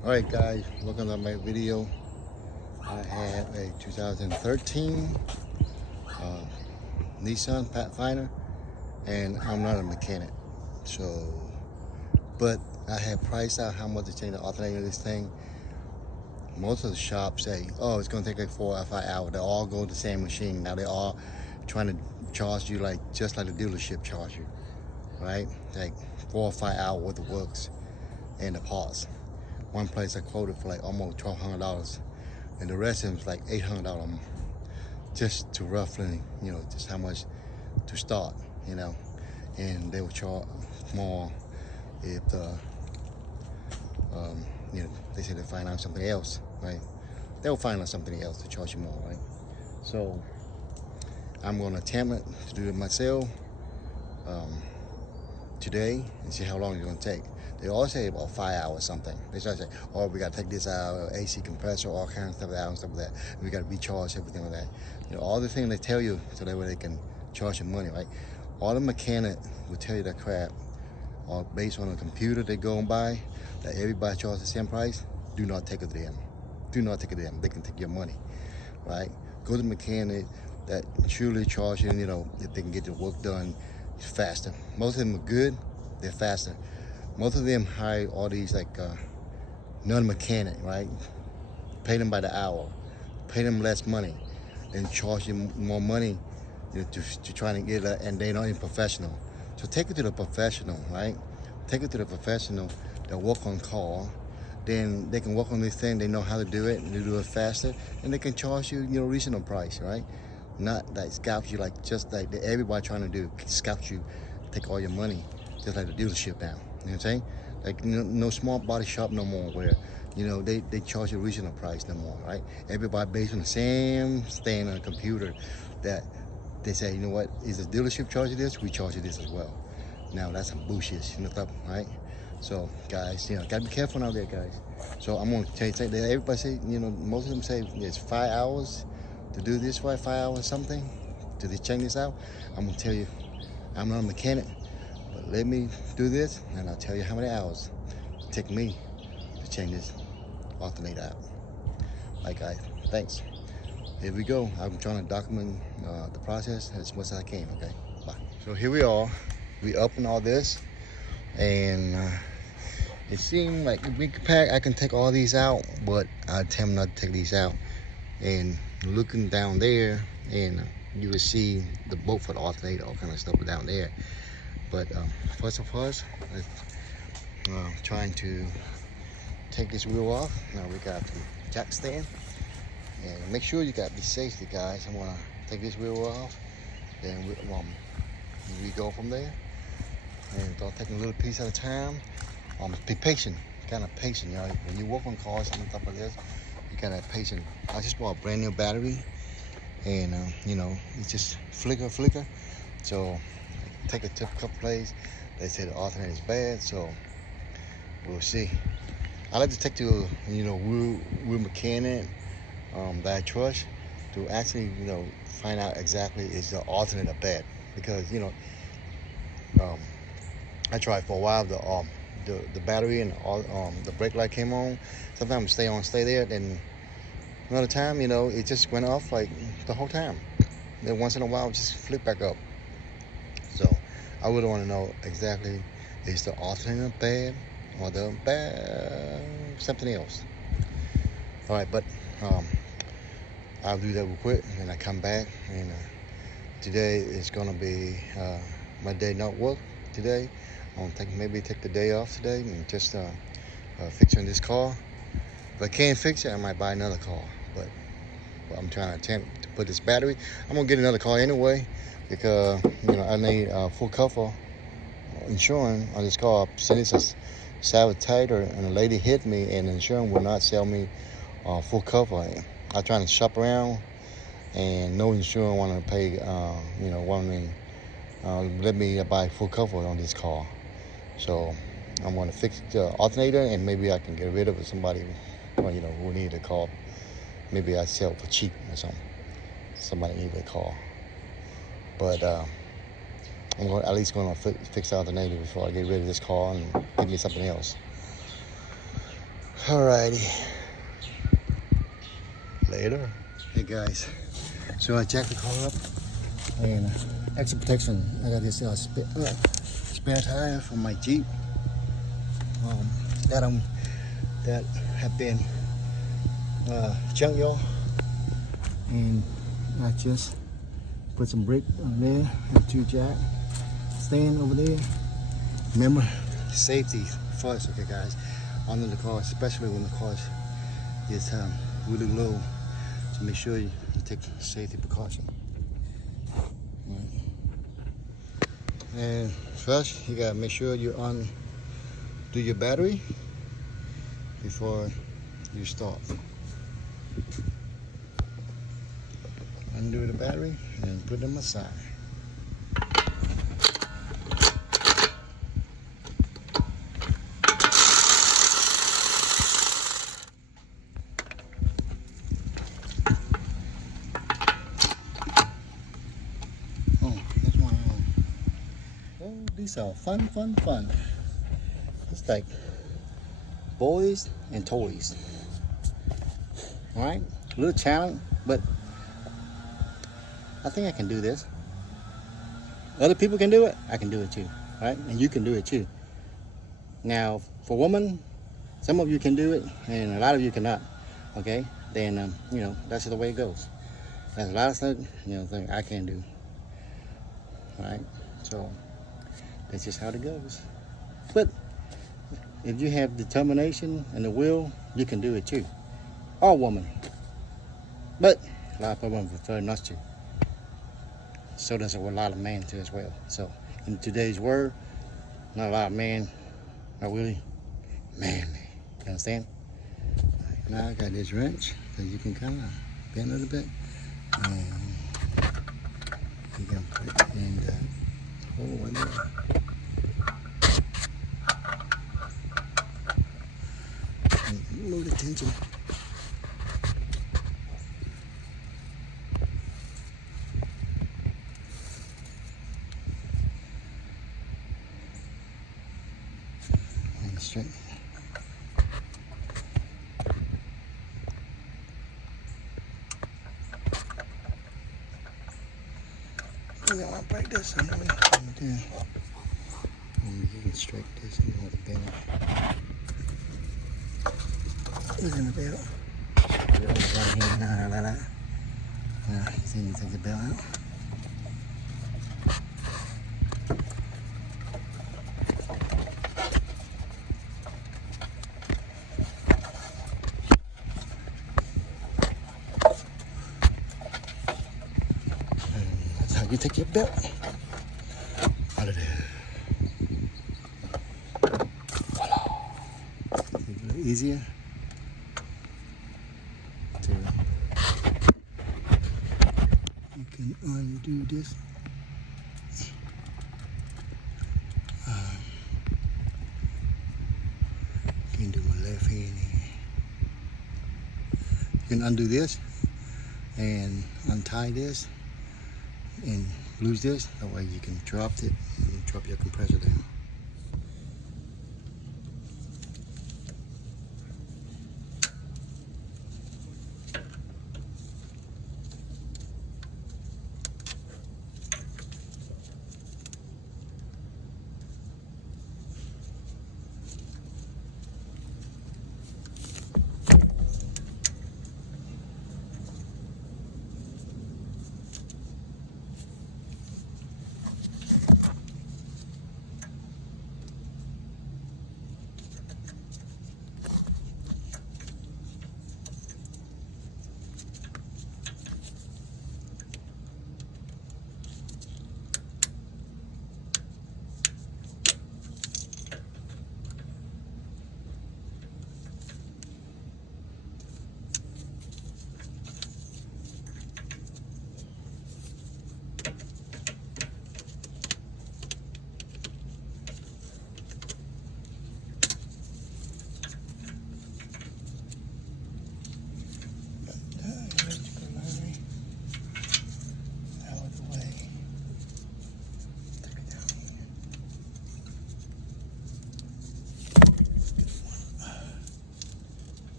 Alright guys, welcome to my video. I have a 2013 uh, Nissan Pathfinder, and I'm not a mechanic. But I have priced out how much to change the alternator of this thing. Most of the shops say, oh, it's going to take like 4 or 5 hours. They all go to the same machine. Now they all trying to charge you just like the dealership charge you, right? Like 4 or 5 hours worth of works and the parts. One place I quoted for like almost $1,200, and the rest of them was like $800, just to roughly, just how much to start, and they would charge more if they say they find out something else, right? They'll find out something else to charge you more, right? So I'm going to attempt to do it myself today and see how long it's going to take. They all say about 5 hours or something. They start saying, oh, we got to take this out, AC compressor, all kinds of stuff out and stuff like that. We got to recharge everything like that. All the things they tell you so that way they can charge you money, right? All the mechanic will tell you that crap are based on a computer they go and buy, that everybody charges the same price. Do not take it to them. Do not take it to them. They can take your money, right? Go to the mechanic that truly charge you, if they can get the work done faster. Most of them are good, they're faster. Most of them hire all these non-mechanic, right? Pay them by the hour, pay them less money, and charge them more money to try to get it, and they're not even professional. So take it to the professional, right? Take it to the professional that work on call. Then they can work on this thing, they know how to do it, and they do it faster, and they can charge you, reasonable price, right? Not that scalps you just like everybody trying to do, scalp you, take all your money, just like the dealership now. You know what I'm saying? Like no small body shop no more where, they charge you a reasonable price no more, right? Everybody based on the same thing on a computer that they say, you know what, is the dealership charging this? We charge you this as well. Now that's some bullshit, right? So guys, gotta be careful out there, guys. So I'm gonna tell you, everybody say, most of them say it's 5 hours to do this, 5 hours something to check this out. I'm gonna tell you, I'm not a mechanic, but let me do this and I'll tell you how many hours it take me to change this alternator out. All right guys, thanks. Here we go. I'm trying to document the process as much as I can. Okay, bye. So here we are. We open all this, and it seemed like if we could pack, I can take all these out, but I attempt not to take these out. And looking down there, and you will see the bolt for the alternator, all kind of stuff down there. But first of all, trying to take this wheel off. Now we got the jack stand. And make sure you got the safety, guys. I'm gonna take this wheel off, then we go from there. And start taking a little piece at a time. Be patient, kind of patient. When you work on cars and stuff like this, you kind of patient. I just bought a brand new battery, and it's just flicker. So take it to a couple places. They say the alternator is bad, so we'll see. I like to take to wheel mechanic that I trust to actually find out exactly is the alternator bad, because I tried for a while the battery and all the brake light came on. Sometimes stay there, then another time it just went off like the whole time. Then once in a while it just flip back up. So I would want to know exactly, is the alternator bad or the bad something else. All right, but I'll do that real quick and I come back, and today is gonna be my day not work today. I'm gonna maybe take the day off today and just fixing this car. If I can't fix it, I might buy another car, but I'm trying to attempt to put this battery. I'm gonna get another car anyway, because I need full cover insurance on this car. Since it's a saboteur and a lady hit me, and the insurance will not sell me full cover. I'm trying to shop around, and no insurance want to pay, let me buy full cover on this car. So I'm going to fix the alternator, and maybe I can get rid of it. Somebody, who need a car. Maybe I sell it for cheap or something. Somebody need a car. But I'm at least going to fix the alternator before I get rid of this car and give me something else. Alrighty. Later. Hey guys, so I jacked the car up and extra protection. I got this spare tire from my Jeep that have been junk, y'all, and I just put some brake on there and 2 jack stand over there. Remember, safety first, okay guys, under the car, especially when the car is really low. So make sure you take safety precaution. Right. And first, you gotta make sure you do your battery before you start. Undo the battery and put them aside. These are fun. It's like boys and toys. All right, a little challenge, but I think I can do this. Other people can do it, I can do it too, right? And you can do it too. Now, for women, some of you can do it, and a lot of you cannot. Okay, then that's the way it goes. There's a lot of stuff, things I can't do. All right, so. That's just how it goes. But if you have determination and the will, you can do it too. All women. But a lot of women prefer not to. So does a lot of men too as well. So in today's world, not a lot of men are really manly. You understand? Right, now I got this wrench, so you can kind of bend a little bit. And you can put it in the hole in there. Move the tension. And straight. I don't want to break this. I know what I'm doing. And you can straight this and you want to bend it. Put it in the belt. Put it on the right hand now, like that. Now, then you take the belt out. And that's how you take your belt out of there. Voila. It's a little easier. You can undo this. You can do my left hand here. You can undo this and untie this and loose this. That way you can drop it and drop your compressor down.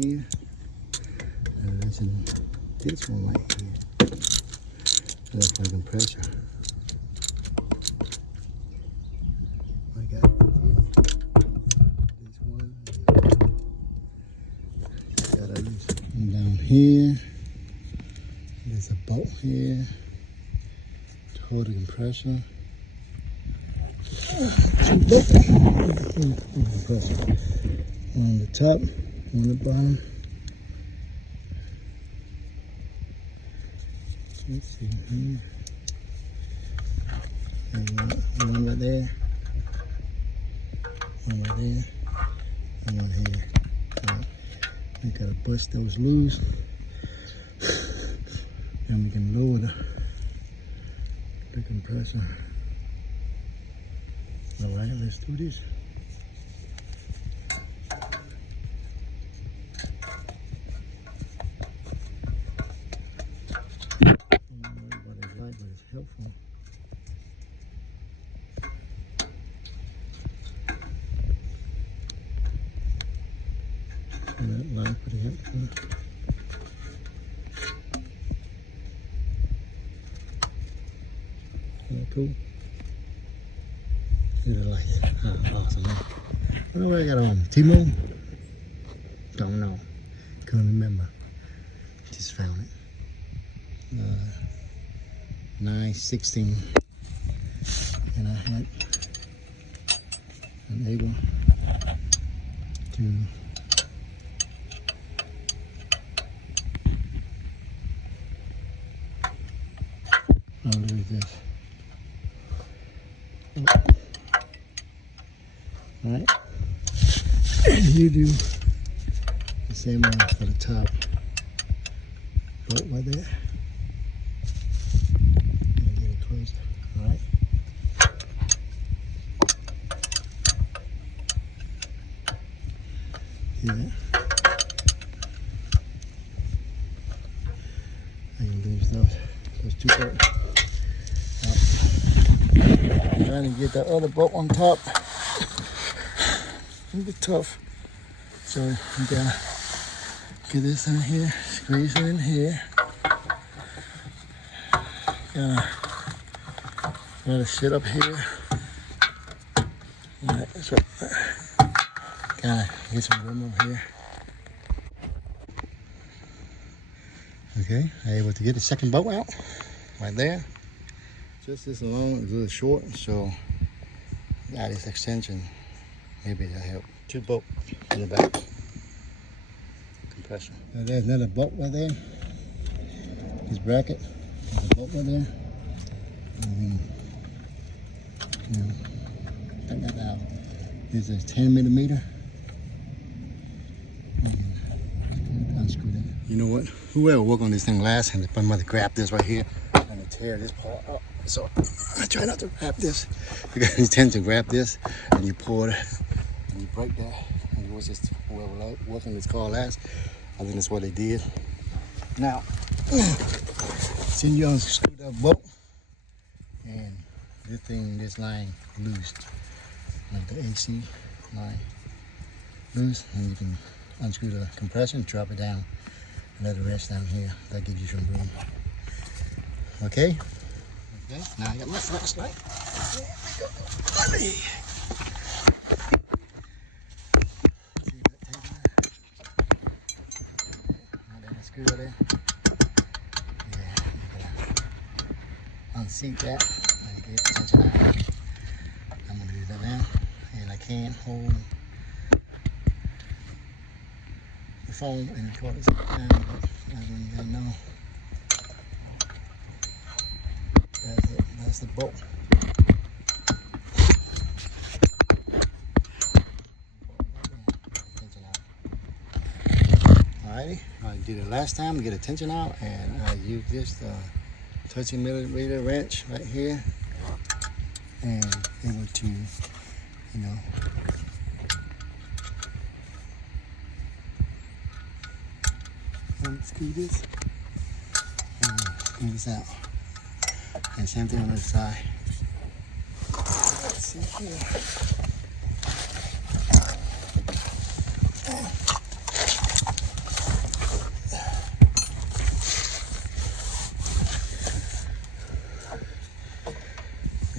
here. And listen, this one right here. That's my compressor. I got this one. Gotta listen. And down here, there's a bolt here to hold the compressor. Two bolts on the top, on the bottom. Let's see here. And one right there, one right there, and one here. Right. We gotta bust those loose, and we can lower the compressor. All right, let's do this. Helpful. And that line pretty helpful. Isn't that cool? See the light. Awesome, man. I don't know what I got on. T-Moon? Don't know. Couldn't remember. Just found it. 9/16, and I had I'm able to lose this. All right, you do the same one for the top bolt right there. All right. Yeah. I can lose those two bolts. I'm trying to get that other bolt on top. It's a bit tough. So you gotta get this in here, squeeze it in here. Gotta sit up here. Alright, that's right. Gotta get some room over here. Okay, I'm able to get the second bolt out. Right there. Just this long, it's a little short, so got this extension. Maybe that'll help. Two bolts in the back. Compressor. Now there's another bolt right there. This bracket. There's a bolt right there. Take that out. This is 10 millimeter. Unscrew that. You know what? Whoever worked on this thing last time, I must grab this right here and tear this part up. So I try not to grab this because you tend to grab this and you pull it and you break that. And it was just whoever worked on this car last. I think that's what they did. Now, since you unscrew that bolt and this line loose, like the AC line loose, and you can unscrew the compression, drop it down, and let it rest down here. That gives you some room. Okay? Okay, now I got my flashlight. There we go. Buddy. See that tape there? And then I screw it in. Yeah, you gotta unseat that. Get attention out. I'm gonna do that now, and I can hold the phone and record this down, but I don't know. That's it. That's the bolt. Alrighty, I did it last time to get attention out, and I used this 13 millimeter wrench right here. And able to, unscrew this and screw this out. And same thing on the other side. Let's see here.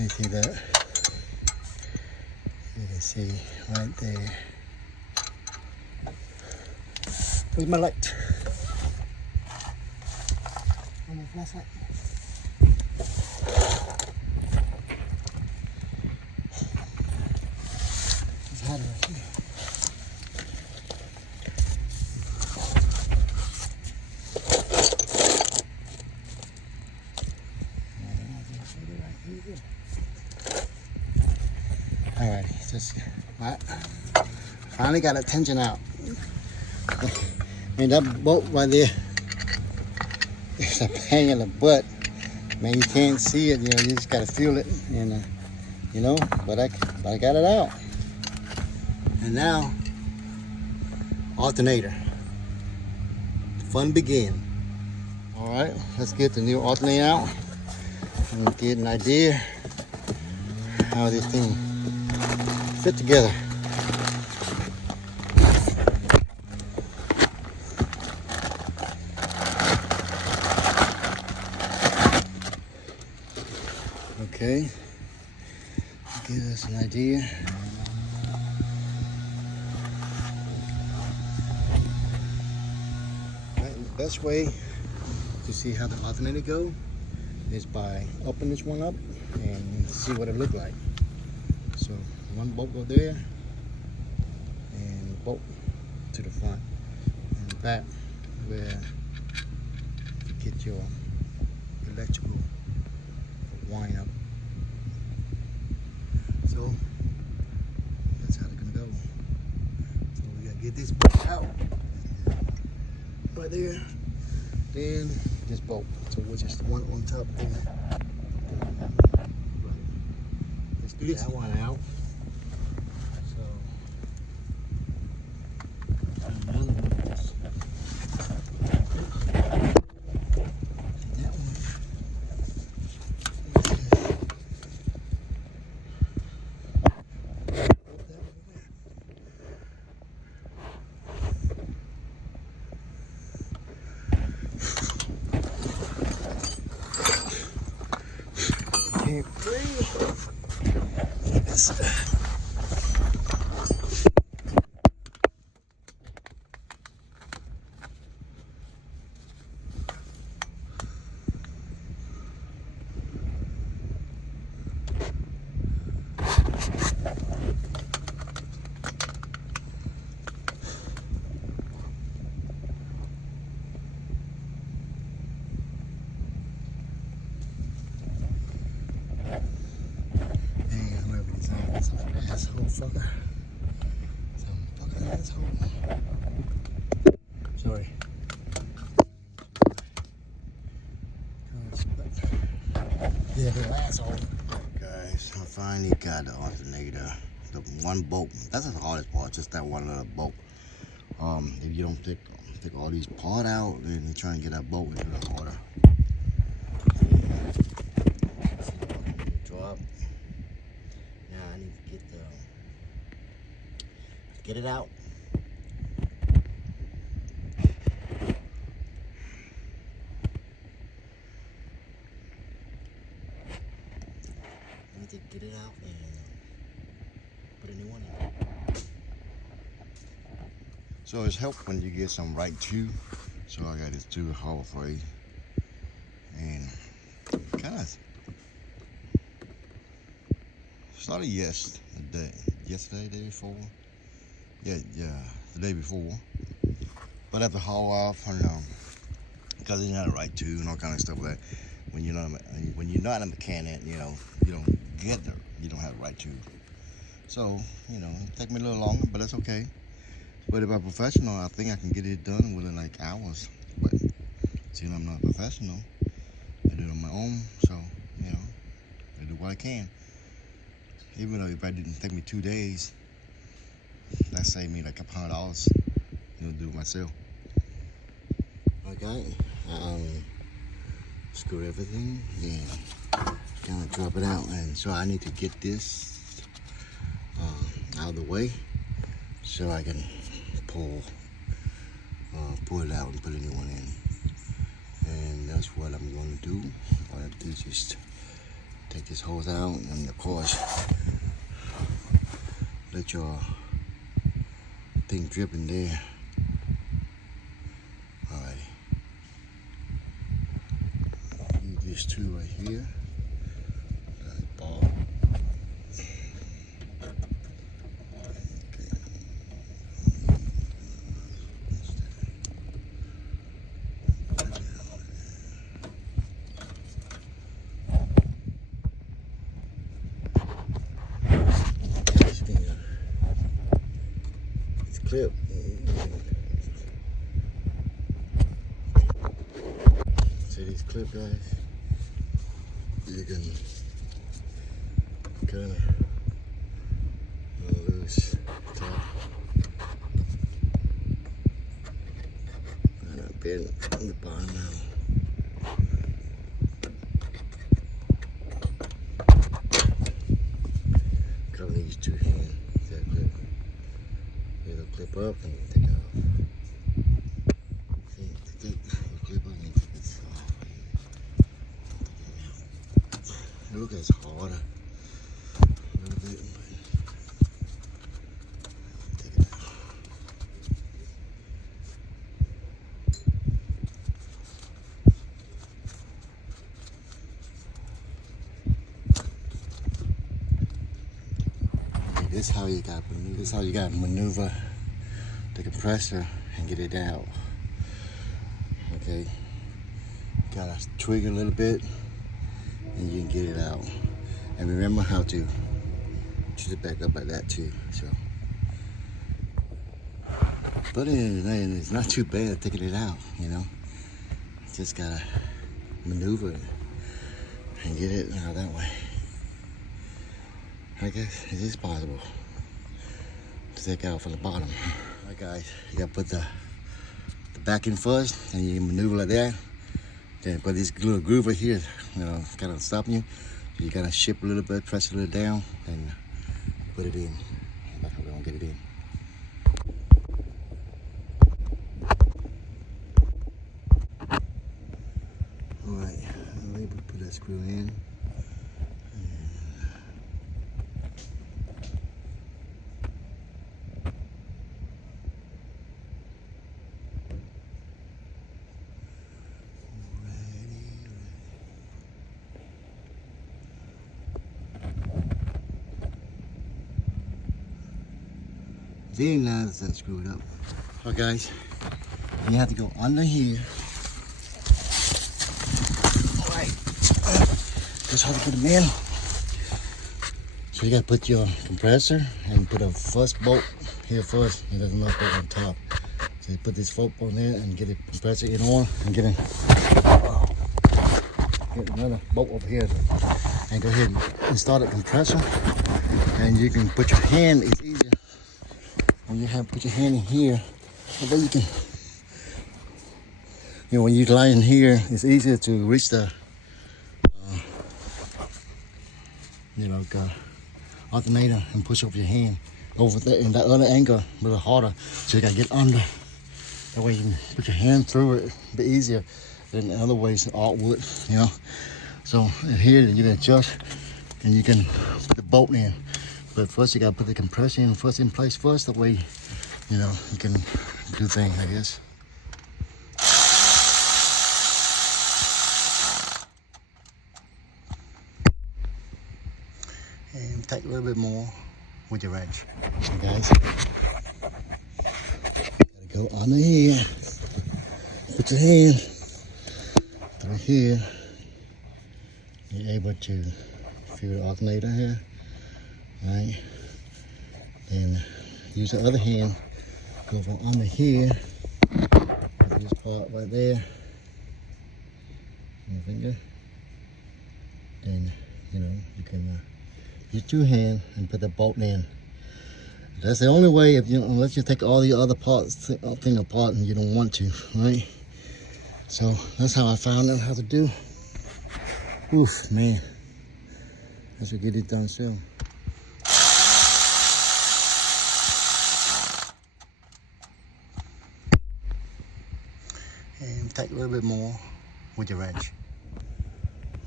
You see that? You can see right there. Where's my light? Oh, my flashlight. It's hot right here. Alright, just finally got a tension out. I mean, that bolt right there is a pain in the butt. Man, you can't see it, you know, you just gotta feel it, and you know, but I got it out. And now, alternator. The fun begin. Alright, let's get the new alternator out and get an idea how this thing fit together. Okay, give us an idea. Right, the best way to see how the alternator go is by opening this one up and see what it look like. So one bolt go there, and bolt to the front and back where you get your electrical wind up. So that's how they're gonna go. So we gotta get this bolt out right there, then this bolt. So which is the one on top there. Let's do that one out. So another one. Just that one. Can't breathe. Asshole fucker. Some fucking asshole. Sorry. Yeah, the asshole. Guys, I finally got the alternator. The one bolt. That's the hardest part, just that one little bolt. If you don't take all these parts out and you try and get that bolt, it's a little harder. Drop. Now I need to get it out. I need to get it out and put a new one in. So it's helped when you get some right tube. So I got this tube haul free and kind of started yesterday, day before. Yeah, the day before. But I have to haul off, because it's not a right tube and all kind of stuff like that. When you're not a mechanic, you know, you don't have the right tube. So, you know, it take me a little longer, but that's okay. But if I'm professional, I think I can get it done within like hours. But since I'm not a professional, I do it on my own. So, you know, I do what I can. Even though if I didn't take me 2 days, that saved me like $100, you know, do it myself. Okay, screw everything and kind of drop it out. And so I need to get this out of the way so I can pull it out and put a new one in. And that's what I'm going to do. All I have to do is just Take this hose out, and of course, let your thing drip in there. Alrighty. Leave these two right here. Ball. Clip. See these clip, guys? You can kind of loose top and a bend on the bottom now. Cover these two hands. That clip. It'll clip up and take it off. See, you clip up and take this off. Look, it's harder. A little bit. Take it out. Okay, this is how you got to maneuver the compressor and get it out. Okay, gotta twig a little bit and you can get it out. And remember how to choose it back up like that too. So, but it's not too bad taking it out, you know. Just gotta maneuver it and get it out that way. I guess it is possible to take out from the bottom. Alright guys, you gotta put the back in first and you maneuver like that. Then put this little groove right here, you know, kind of stopping you. So you gotta ship a little bit, press a little down, and put it in. That's how we're gonna get it in. Alright, I'm able to put that screw in. Very nice that screwed up. Alright guys, you have to go under here. Alright, just how to put them in. So you gotta put your compressor and put a first bolt here first, and there's another bolt on top. So you put this bolt on there and get the compressor in on and get another bolt over here and go ahead and install the compressor. And you can put your hand, it's easier. When you have put your hand in here, and then you can, you know, when you lie in here, it's easier to reach the, alternator and push up your hand over there in that other angle a little harder. So you gotta get under. That way you can put your hand through it a bit easier than the other ways awkward, you know. So here you can adjust and you can put the bolt in. But first you gotta put the compressor in place first. That way, you know, you can do things, I guess. And take a little bit more with your wrench. Okay, guys. Gotta go under here. Put your hand through here. You're able to feel the alternator here. Right, and use the other hand, go from under here, this part right there, your finger, then, you know, you can use two hands and put the bolt in. That's the only way, if you, unless you take all the other parts, thing apart and you don't want to, right? So that's how I found out how to do. Oof, man, I should get it done soon. And take a little bit more with your wrench.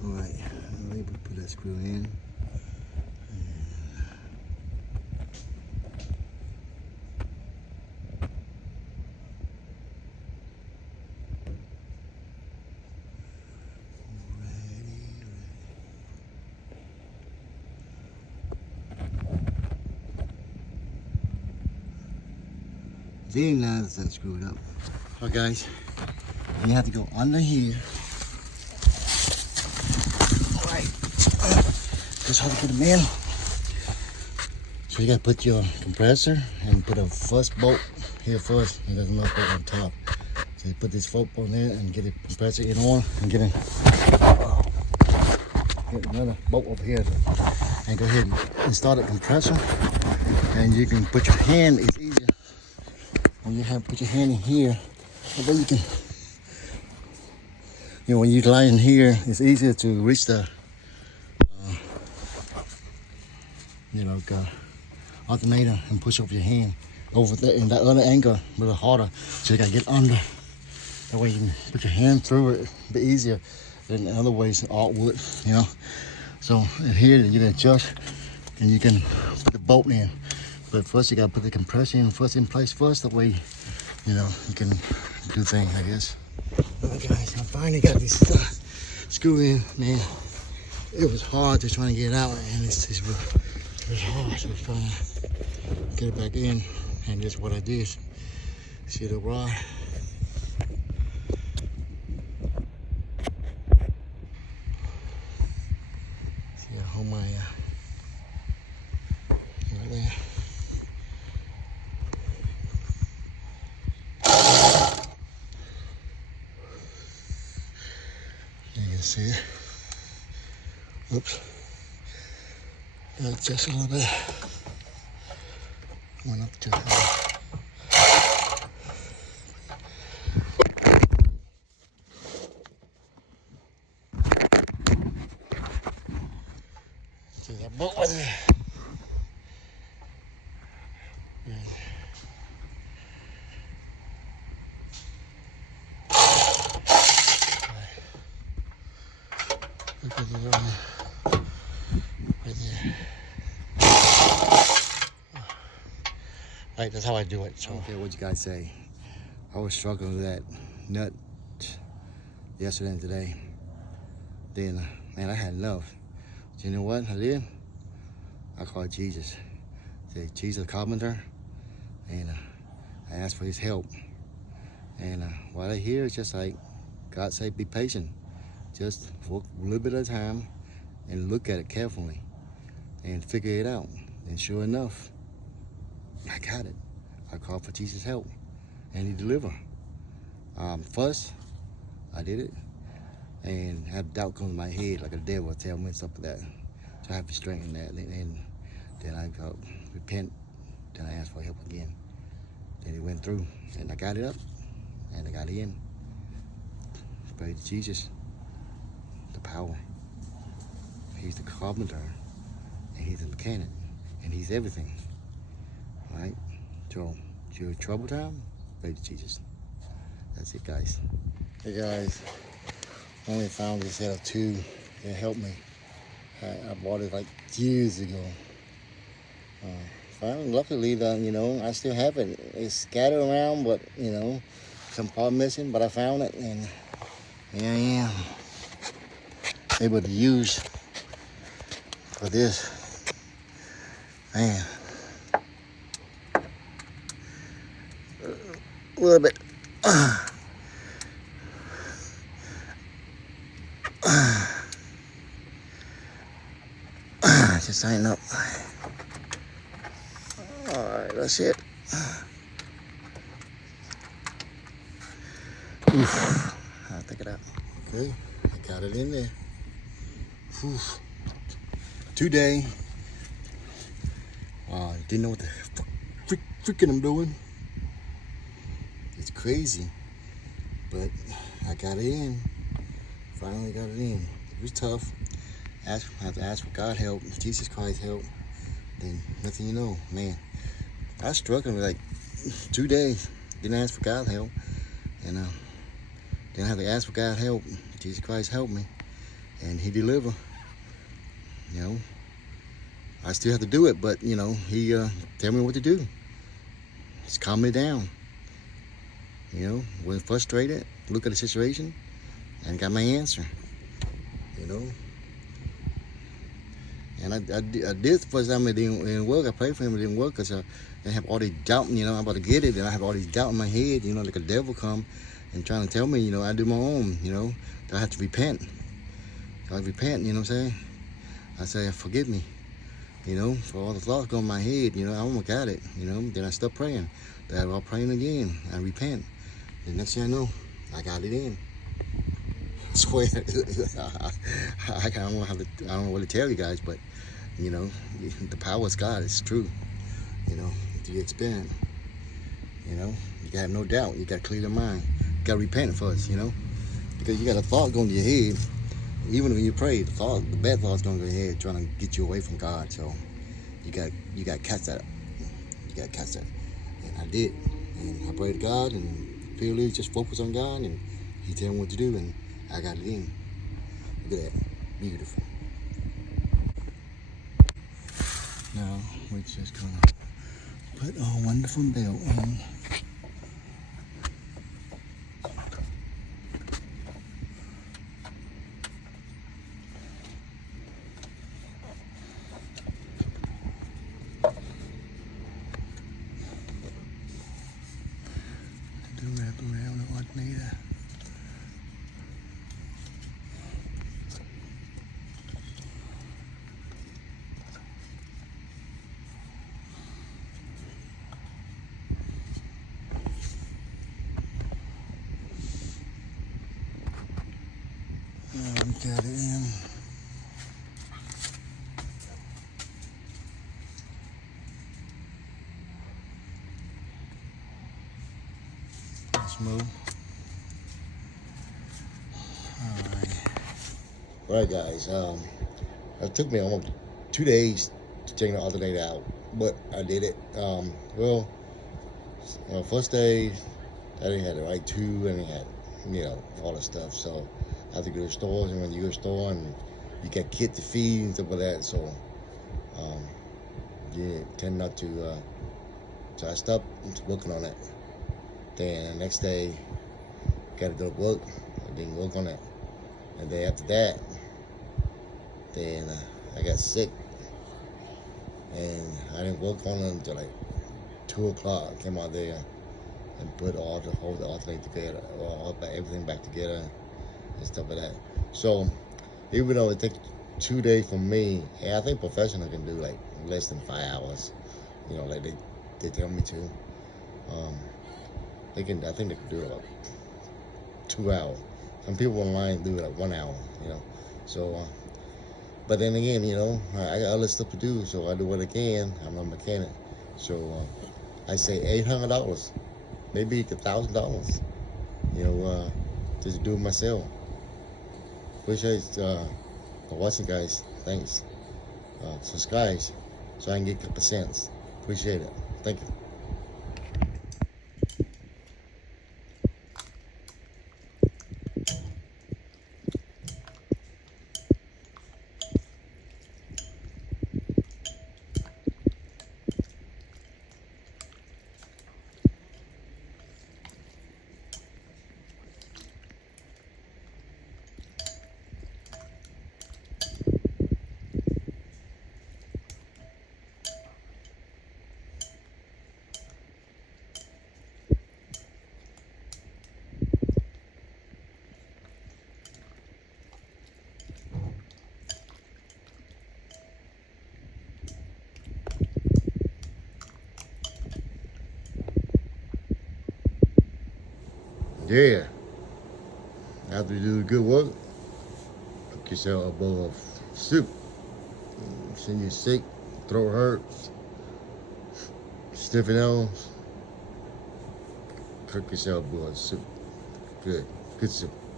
All right, let me put that screw in. Very nice that screwed up. Alright guys, you have to go under here. Alright, that's how to get them in. So you gotta put your compressor and put a first bolt here first, and there's another bolt on top. So you put this bolt on there and get the compressor in on and get another bolt over here and go ahead and start the compressor. And you can put your hand, it's easier. When you put your hand in here, that way you can, when you lie in here, it's easier to reach the, alternator and push up your hand over there in that other angle a little harder. So you gotta get under. That way you can put your hand through it a bit easier than other ways awkward, So here you can adjust and you can put the bolt in. But first you gotta put the compressor in place first. That way, you can do things, I guess. Alright guys, I finally got this screw in, man. It was hard to try to get it out, and it's hard to try to get it back in. And that's what I did. See the rod? See, I hold my right there. You can see it. Oops. Just a little bit. Went up to see that bolt right there. Look at the right there. Right, that's how I do it. So. I don't care what you guys say. I was struggling with that nut yesterday and today. Then, man, I had enough. But you know what I did? I called Jesus. I said, Jesus, carpenter. And I asked for his help. And what I hear is just like, God said, be patient. Just for a little bit of time and look at it carefully and figure it out. And sure enough, I got it. I called for Jesus' help and he delivered. First, I did it and had doubt come to my head like a devil tell me something like that. So I have to strengthen that. And then I go repent. Then I asked for help again. Then it went through and I got it up and I got it in. Praise Jesus. The power. He's the carpenter and he's the mechanic and he's everything. Right? So your trouble time, praise Jesus. That's it, guys. Hey guys, I only found this set of two. It helped me. I bought it like years ago. Finally, luckily, I still have it. It's scattered around, but some part missing. But I found it, and here I am, able to use for this. Man. A little bit. Just tighten up. Alright, that's it. Oof. I'll take it out. Okay, I got it in there. Oof. Today. Didn't know what the freaking I'm doing. It's crazy, but I got it in. Finally got it in. It was tough. I have to ask for God help, Jesus Christ help. Then nothing man. I was struggling with like 2 days. Didn't ask for God help, and then I have to ask for God help. Jesus Christ help me, and He deliver. You know, I still have to do it, but you know, He tell me what to do. Just calm me down. You know, when frustrated, look at the situation, and got my answer. You know, and I did the first time it didn't work. I prayed for him, it didn't work because I have all these doubt. You know, I'm about to get it, and I have all these doubt in my head. You know, like a devil come and trying to tell me, you know, I do my own. You know, that I have to repent. I repent. You know what I'm saying? I say, forgive me. You know, for all the thoughts going in my head. You know, I almost got it. You know, then I stopped praying. Then I was praying again. I repent. The next thing I know, I got it in. I swear, I don't know what to tell you guys, but you know, the power of God is true. You know, through experience. You know, you gotta have no doubt. You gotta clear your mind. You gotta repent first. You know, because you got a thought going to your head. Even when you pray, the bad thoughts going to your head, trying to get you away from God. So you got to catch that. You got to catch that. And I did. And I prayed to God and purely just focus on God, and He tell me what to do, and I got it in. Look at that. Beautiful. Now we're just gonna put our wonderful belt on. Do wrap around the alternator. We got it in. Smooth. Alright guys, it took me almost 2 days to take the alternator out, but I did it. Well, first day I didn't have the right tube, and I had, you know, all the stuff, so I had to go to stores, and when you go to the store and you got kit to feed and stuff like that, so you tend not to, so I stopped working on it. Then the next day, got to go to work, I didn't work on it. And then after that, then I got sick, and I didn't work on it until like 2 o'clock. I came out there and put all the whole alternator together, everything back together and stuff like that. So even though it takes 2 days for me, and I think professional can do like less than 5 hours, you know, like they tell me to. I think they can do it like 2 hours. Some people online do it like 1 hour, you know. So, but then again, you know, I got other stuff to do, so I do what I can. I'm a mechanic, so I say $800, maybe $1,000, you know, just to do it myself. Appreciate for watching, guys. Thanks. Subscribe so I can get a couple cents. Appreciate it. Thank you. Yeah. After you do the good work, cook yourself a bowl of soup. Send you sick, throat hurts, sniffy nose. Cook yourself a bowl of soup. Good. Good soup.